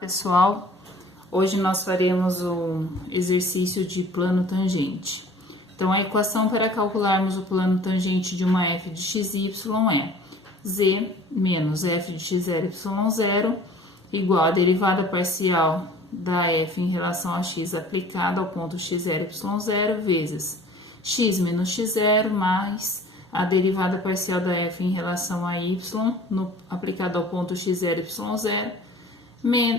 Pessoal, hoje nós faremos um exercício de plano tangente. Então, a equação para calcularmos o plano tangente de uma f de x e y é z menos f de x0, y0 igual a derivada parcial da f em relação a x aplicada ao ponto x0, y0 vezes x menos x0 mais a derivada parcial da f em relação a y aplicada ao ponto x0, y0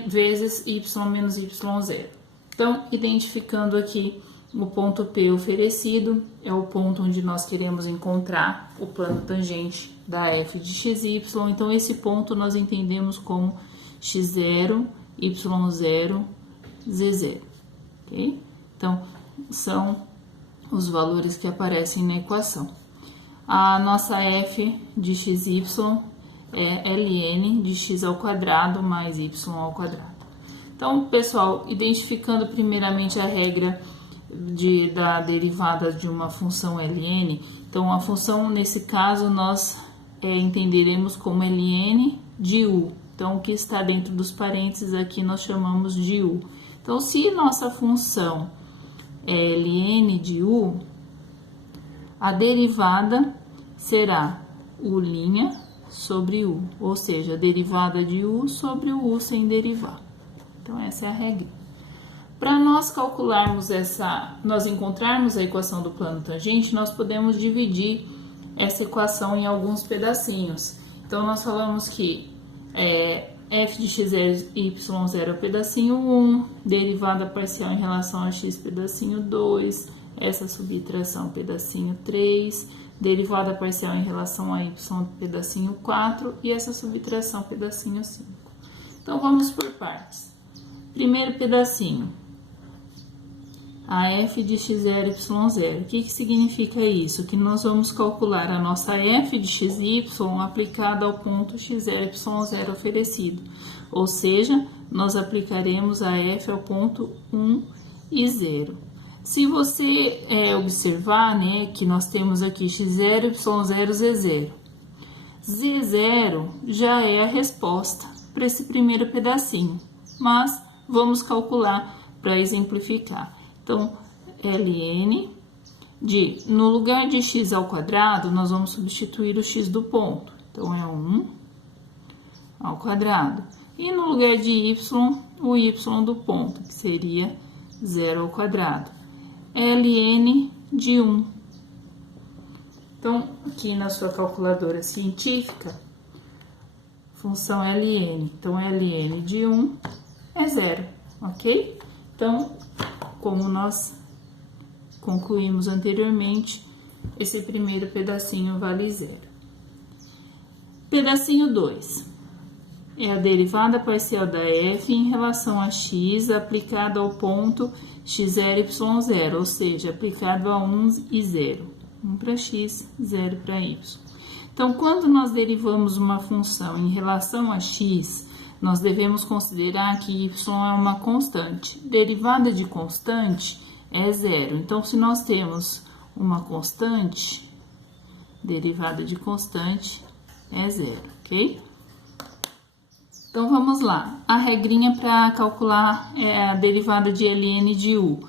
vezes y menos y0. Então, identificando aqui o ponto P oferecido, é o ponto onde nós queremos encontrar o plano tangente da f de x e y. Então, esse ponto nós entendemos como x0, y0, z0, ok? Então, são os valores que aparecem na equação. A nossa f de x e y é ln de x ao quadrado mais y ao quadrado. Então, pessoal, identificando primeiramente a regra da derivada de uma função ln, então a função, nesse caso, nós entenderemos como ln de u. Então, o que está dentro dos parênteses aqui nós chamamos de u. Então, se nossa função é ln de u, a derivada será u' sobre u, ou seja, a derivada de u sobre o u sem derivar. Então, essa é a regra. Para nós calcularmos nós encontrarmos a equação do plano tangente, nós podemos dividir essa equação em alguns pedacinhos. Então, nós falamos que f de x0 e y0 é o pedacinho 1, derivada parcial em relação a x, pedacinho 2, essa subtração, pedacinho 3, derivada parcial em relação a y, pedacinho 4, e essa subtração, pedacinho 5. Então, vamos por partes. Primeiro pedacinho, a f de x0 e y0. O que significa isso? Que nós vamos calcular a nossa f de x e y aplicada ao ponto x0 e y0 oferecido. Ou seja, nós aplicaremos a f ao ponto 1 e 0. Se você observar, né, que nós temos aqui x0, y0, z0. Z0 já é a resposta para esse primeiro pedacinho, mas vamos calcular para exemplificar. Então, ln no lugar de x ao quadrado, nós vamos substituir o x do ponto. Então, é 1 ao quadrado. E no lugar de y, o y do ponto, que seria 0 ao quadrado. ln de 1. Então, aqui na sua calculadora científica, função ln. Então, ln de 1 é 0, ok? Então, como nós concluímos anteriormente, esse primeiro pedacinho vale 0. Pedacinho 2. É a derivada parcial da f em relação a x aplicada ao ponto x0 e y0, ou seja, aplicado a 1 e 0. 1 para x, 0 para y. Então, quando nós derivamos uma função em relação a x, nós devemos considerar que y é uma constante. Derivada de constante é 0. Então, se nós temos uma constante, derivada de constante é 0, ok? Então, vamos lá. A regrinha para calcular é a derivada de ln de u.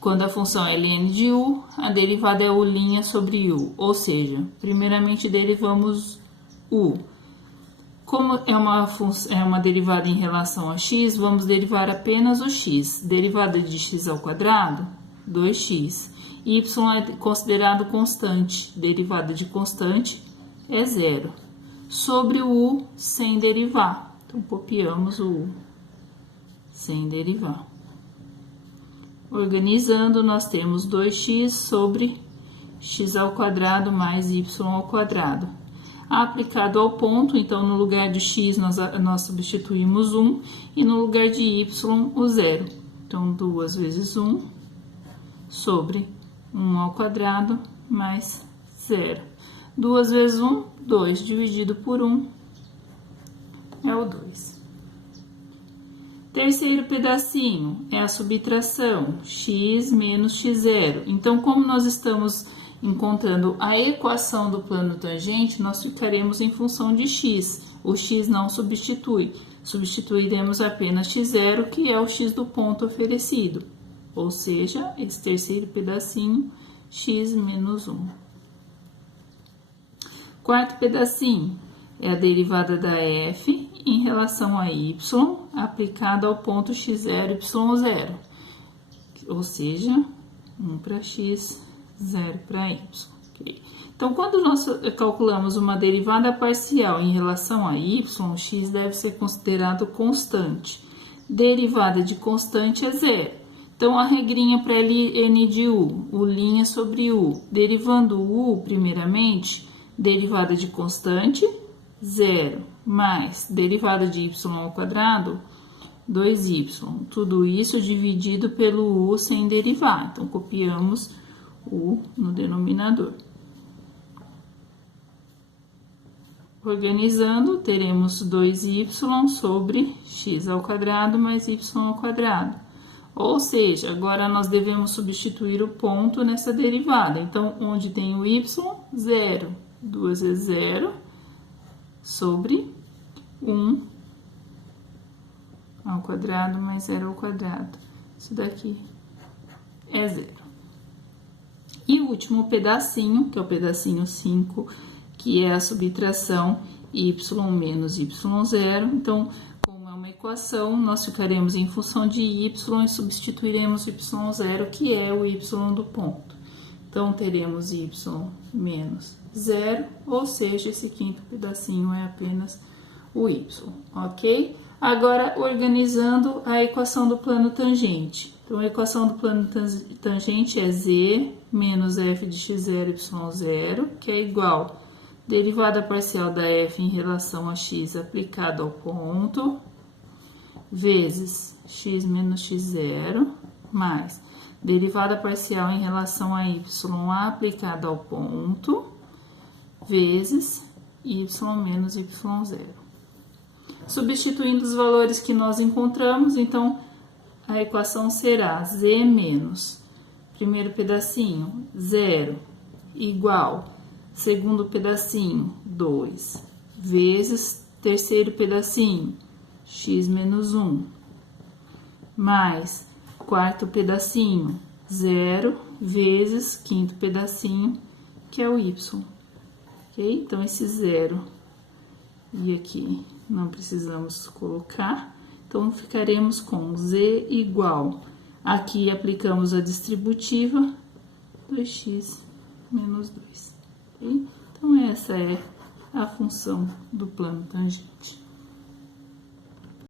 Quando a função é ln de u, a derivada é u' sobre u. Ou seja, primeiramente derivamos u. Como é uma derivada em relação a x, vamos derivar apenas o x. Derivada de x ao quadrado, 2x. Y é considerado constante. Derivada de constante é 0. Sobre o u sem derivar. Então, copiamos o u sem derivar. Organizando, nós temos 2x sobre x ao quadrado mais y ao quadrado. Aplicado ao ponto, então, no lugar de x, nós substituímos 1, e no lugar de y, o 0. Então, 2 vezes 1 sobre 1 ao quadrado mais 0. 2 vezes 1, 2, dividido por 1, é o 2. Terceiro pedacinho é a subtração, x menos x0. Então, como nós estamos encontrando a equação do plano tangente, nós ficaremos em função de x. O x não substitui. substituiremos apenas x0, que é o x do ponto oferecido, ou seja, esse terceiro pedacinho, x menos 1. Quarto pedacinho é a derivada da f em relação a y aplicada ao ponto x0, y0, ou seja, 1 para x, 0 para y. Okay? Então, quando nós calculamos uma derivada parcial em relação a y, o x deve ser considerado constante. Derivada de constante é 0. Então, a regrinha para ln de u, linha sobre u. Derivando u, primeiramente, derivada de constante, 0, mais derivada de y ao quadrado, 2y. Tudo isso dividido pelo u sem derivar. Então, copiamos u no denominador. Organizando, teremos 2y sobre x ao quadrado mais y ao quadrado. Ou seja, agora nós devemos substituir o ponto nessa derivada. Então, onde tem o y, 0. 2 vezes 0 sobre 1 ao quadrado mais 0 ao quadrado. Isso daqui é 0. E o último pedacinho, que é o pedacinho 5, que é a subtração y menos y0. Então, como é uma equação, nós ficaremos em função de y e substituiremos y0, que é o y do ponto. Então, teremos y menos 0, ou seja, esse quinto pedacinho é apenas o y, ok? Agora, organizando a equação do plano tangente. Então, a equação do plano tangente é z menos f de x0, y0, que é igual derivada parcial da f em relação a x aplicado ao ponto, vezes x menos x0, mais derivada parcial em relação a y aplicada ao ponto, vezes y menos y0. Substituindo os valores que nós encontramos, então, a equação será z menos, primeiro pedacinho, 0, igual, segundo pedacinho, 2, vezes terceiro pedacinho, x menos 1, mais quarto pedacinho, 0, vezes quinto pedacinho, que é o y. Ok? Então, esse 0 e aqui não precisamos colocar. Então, ficaremos com z igual. Aqui aplicamos a distributiva, 2x menos 2. Okay? Então, essa é a função do plano tangente.